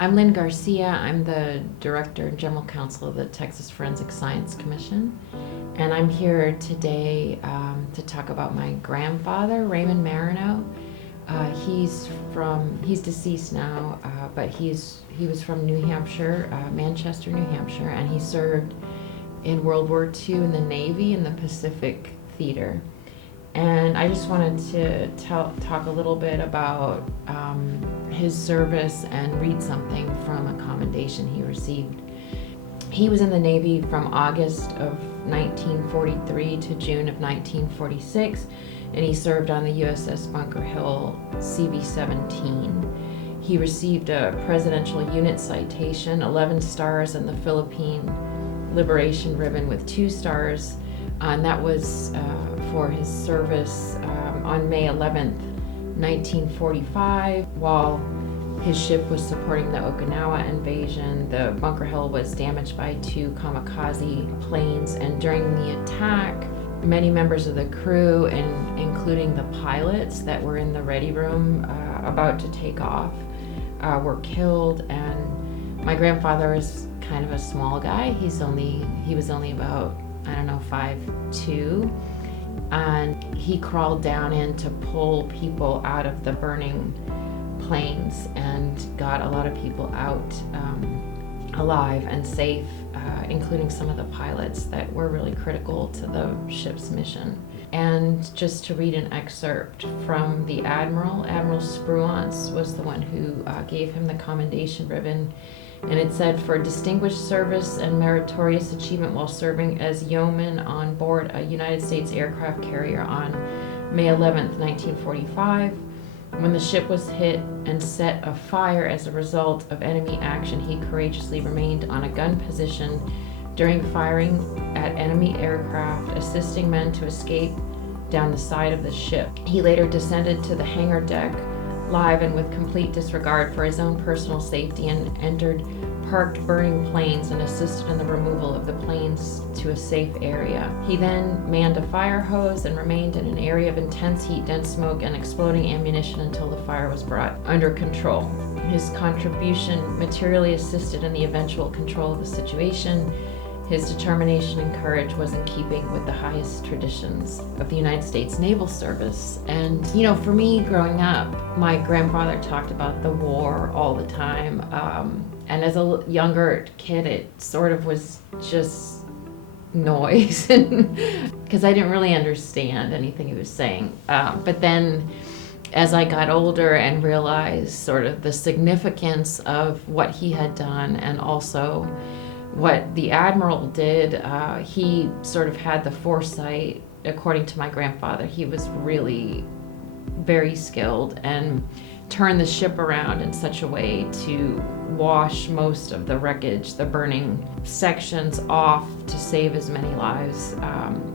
I'm Lynn Garcia. I'm the Director and General Counsel of the Texas Forensic Science Commission. And I'm here today to talk about my grandfather, Raymond Marino. He's deceased now, but he was from New Hampshire, Manchester, New Hampshire, and he served in World War II in the Navy in the Pacific Theater. And I just wanted to talk a little bit about his service and read something from a commendation he received. He was in the Navy from August of 1943 to June of 1946, and he served on the USS Bunker Hill CV-17. He received a Presidential Unit Citation, 11 stars, and the Philippine Liberation Ribbon with 2 stars, and that was for his service on May 11th, 1945, while his ship was supporting the Okinawa invasion. The Bunker Hill was damaged by 2 kamikaze planes, and during the attack, many members of the crew, including the pilots that were in the ready room about to take off, were killed. And my grandfather is kind of a small guy. He was only about, 5'2", and he crawled down in to pull people out of the burning planes and got a lot of people out alive and safe, including some of the pilots that were really critical to the ship's mission. And just to read an excerpt from the Admiral Spruance was the one who gave him the commendation ribbon. And it said, "For distinguished service and meritorious achievement while serving as yeoman on board a United States aircraft carrier on May 11th, 1945, when the ship was hit and set afire as a result of enemy action, he courageously remained on a gun position during firing at enemy aircraft, assisting men to escape down the side of the ship. He later descended to the hangar deck live and with complete disregard for his own personal safety, and entered parked burning planes and assisted in the removal of the planes to a safe area. He then manned a fire hose and remained in an area of intense heat, dense smoke, and exploding ammunition until the fire was brought under control. His contribution materially assisted in the eventual control of the situation. His determination and courage was in keeping with the highest traditions of the United States Naval Service." And, for me growing up, my grandfather talked about the war all the time. And as a younger kid, it sort of was just noise because I didn't really understand anything he was saying. But then as I got older and realized sort of the significance of what he had done, and also what the Admiral did, he sort of had the foresight. According to my grandfather, he was really very skilled and turned the ship around in such a way to wash most of the wreckage, the burning sections, off to save as many lives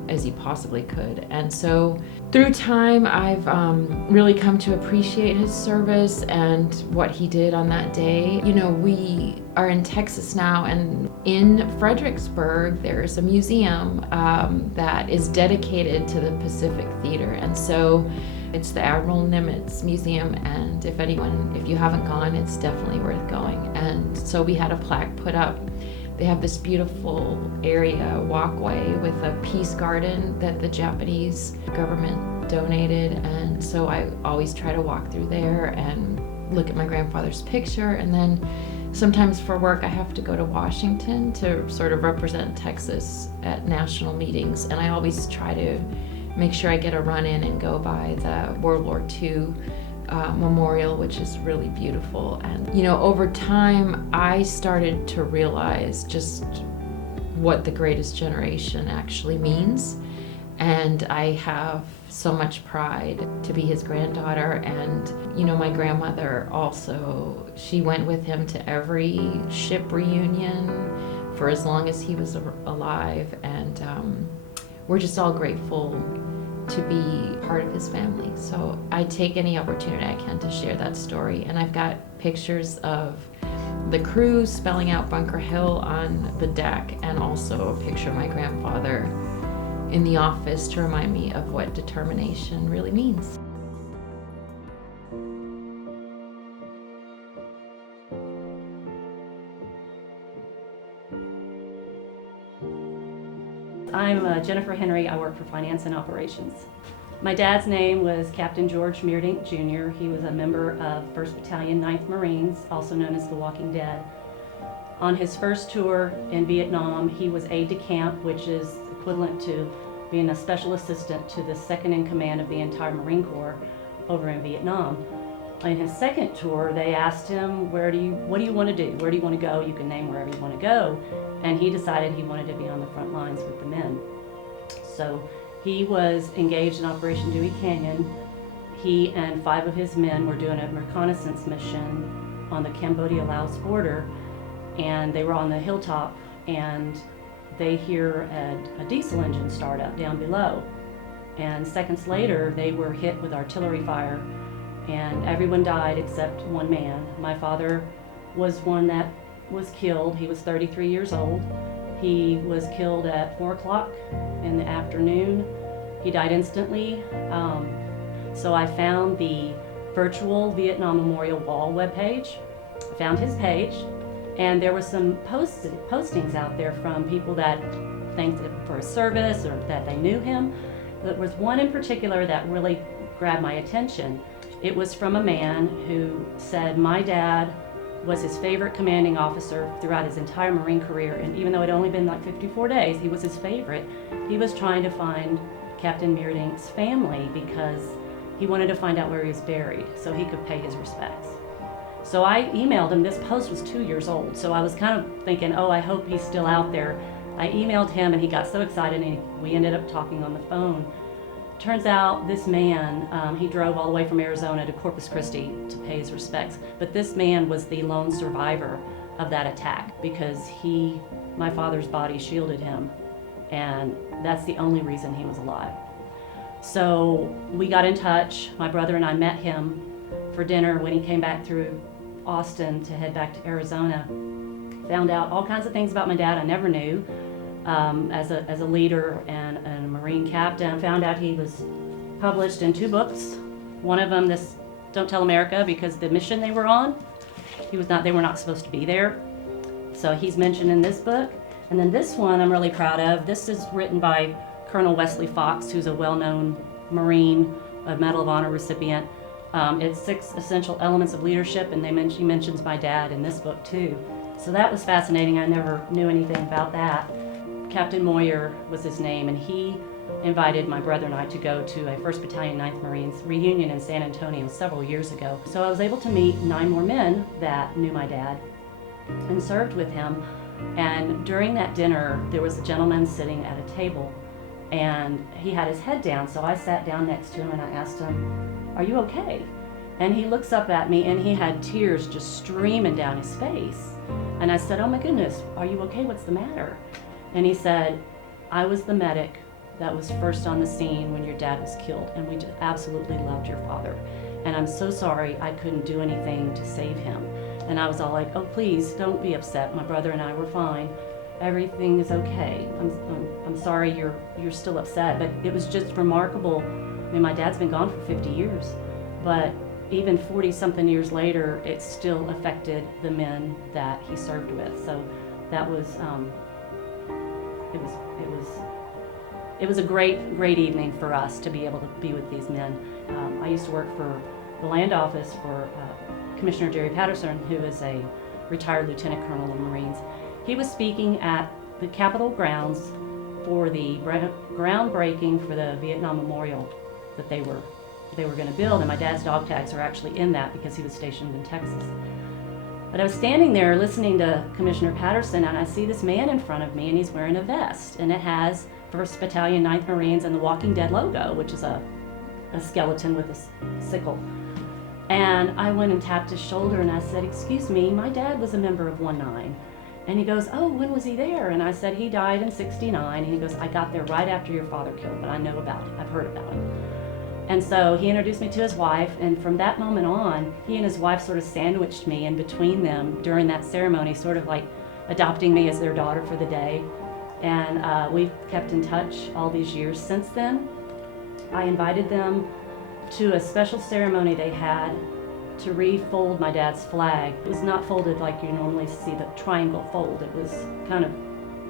as he possibly could. And so through time, I've really come to appreciate his service and what he did on that day. We are in Texas now, and in Fredericksburg, there's a museum that is dedicated to the Pacific Theater. And so it's the Admiral Nimitz Museum, and if you haven't gone, it's definitely worth going. And so we had a plaque put up. They have this beautiful area, walkway, with a peace garden that the Japanese government donated. And so I always try to walk through there and look at my grandfather's picture. And then sometimes for work, I have to go to Washington to sort of represent Texas at national meetings. And I always try to make sure I get a run in and go by the World War II memorial, which is really beautiful. And, over time, I started to realize just what the greatest generation actually means. And I have so much pride to be his granddaughter. And, my grandmother also, she went with him to every ship reunion for as long as he was alive. And we're just all grateful to be part of his family. So I take any opportunity I can to share that story. And I've got pictures of the crew spelling out Bunker Hill on the deck, and also a picture of my grandfather in the office to remind me of what determination really means. I'm Jennifer Henry. I work for Finance and Operations. My dad's name was Captain George Meerdink Jr. He was a member of 1st Battalion, 9th Marines, also known as the Walking Dead. On his first tour in Vietnam, he was aide-de-camp, which is equivalent to being a special assistant to the second in command of the entire Marine Corps over in Vietnam. In his second tour, they asked him, what do you want to do? Where do you want to go? You can name wherever you want to go. And he decided he wanted to be on the front lines with the men. So he was engaged in Operation Dewey Canyon. He and 5 of his men were doing a reconnaissance mission on the Cambodia-Laos border, and they were on the hilltop, and they hear a diesel engine start up down below. And seconds later, they were hit with artillery fire, and everyone died except one man. My father was one that was killed. He was 33 years old. He was killed at 4 o'clock in the afternoon. He died instantly. So I found the virtual Vietnam Memorial Wall webpage, found his page, and there were some postings out there from people that thanked him for his service or that they knew him. There was one in particular that really grabbed my attention. It was from a man who said my dad was his favorite commanding officer throughout his entire Marine career, and even though it had only been like 54 days, he was his favorite. He was trying to find Captain Meerdink's family because he wanted to find out where he was buried so he could pay his respects. So I emailed him. This post was 2 years old, so I was kind of thinking, oh, I hope he's still out there. I emailed him, and he got so excited, and we ended up talking on the phone. Turns out this man, he drove all the way from Arizona to Corpus Christi to pay his respects, but this man was the lone survivor of that attack because my father's body shielded him, and that's the only reason he was alive. So we got in touch. My brother and I met him for dinner when he came back through Austin to head back to Arizona. Found out all kinds of things about my dad I never knew. As a leader and a Marine captain, found out he was published in 2 books. One of them, this Don't Tell America, because the mission they were on, they were not supposed to be there. So he's mentioned in this book. And then this one I'm really proud of. This is written by Colonel Wesley Fox, who's a well-known Marine, a Medal of Honor recipient. It's 6 essential elements of leadership, and he mentions my dad in this book too. So that was fascinating. I never knew anything about that. Captain Moyer was his name, and he invited my brother and I to go to a 1st Battalion, 9th Marines reunion in San Antonio several years ago. So I was able to meet 9 more men that knew my dad and served with him. And during that dinner, there was a gentleman sitting at a table, and he had his head down. So I sat down next to him and I asked him, "Are you okay?" And he looks up at me, and he had tears just streaming down his face. And I said, "Oh my goodness, are you okay? What's the matter?" And he said, "I was the medic that was first on the scene when your dad was killed, and we just absolutely loved your father. And I'm so sorry I couldn't do anything to save him." And I was all like, "Oh, please don't be upset. My brother and I were fine. Everything is okay. I'm sorry you're still upset." But it was just remarkable. I mean, my dad's been gone for 50 years, but even 40-something years later, it still affected the men that he served with. So that was, it was a great evening for us to be able to be with these men. I used to work for the land office for Commissioner Jerry Patterson, who is a retired lieutenant colonel in the Marines. He was speaking at the Capitol grounds for the groundbreaking for the Vietnam Memorial that they were going to build, and my dad's dog tags are actually in that because he was stationed in Texas. But I was standing there listening to Commissioner Patterson, and I see this man in front of me, and he's wearing a vest, and it has 1st Battalion, 9th Marines and the Walking Dead logo, which is a skeleton with a sickle. And I went and tapped his shoulder, and I said, "Excuse me, my dad was a member of 19." And he goes, "Oh, when was he there?" And I said, "He died in '69. And he goes, "I got there right after your father killed, but I know about it. I've heard about him." And so he introduced me to his wife, and from that moment on, he and his wife sort of sandwiched me in between them during that ceremony, sort of like adopting me as their daughter for the day. And we've kept in touch all these years since then. I invited them to a special ceremony they had to refold my dad's flag. It was not folded like you normally see the triangle fold. It was kind of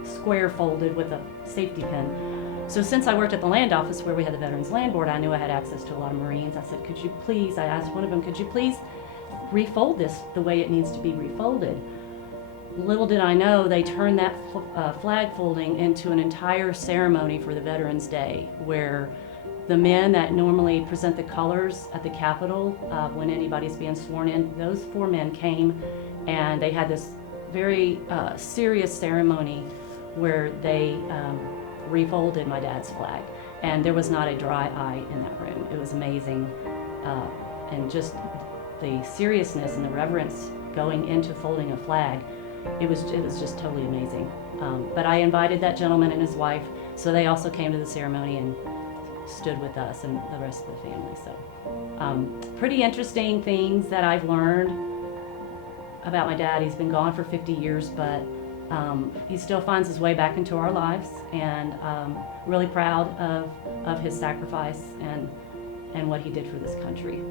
square folded with a safety pin. So since I worked at the land office where we had the Veterans Land Board, I knew I had access to a lot of Marines. I said, could you please, I asked one of them, could you please refold this the way it needs to be refolded? Little did I know, they turned that flag folding into an entire ceremony for the Veterans Day, where the men that normally present the colors at the Capitol when anybody's being sworn in, those 4 men came and they had this very serious ceremony where they refolded my dad's flag. And there was not a dry eye in that room. It was amazing. And just the seriousness and the reverence going into folding a flag, it was just totally amazing. But I invited that gentleman and his wife, so they also came to the ceremony and stood with us and the rest of the family. So pretty interesting things that I've learned about my dad. He's been gone for 50 years, but he still finds his way back into our lives, and really proud of his sacrifice and what he did for this country.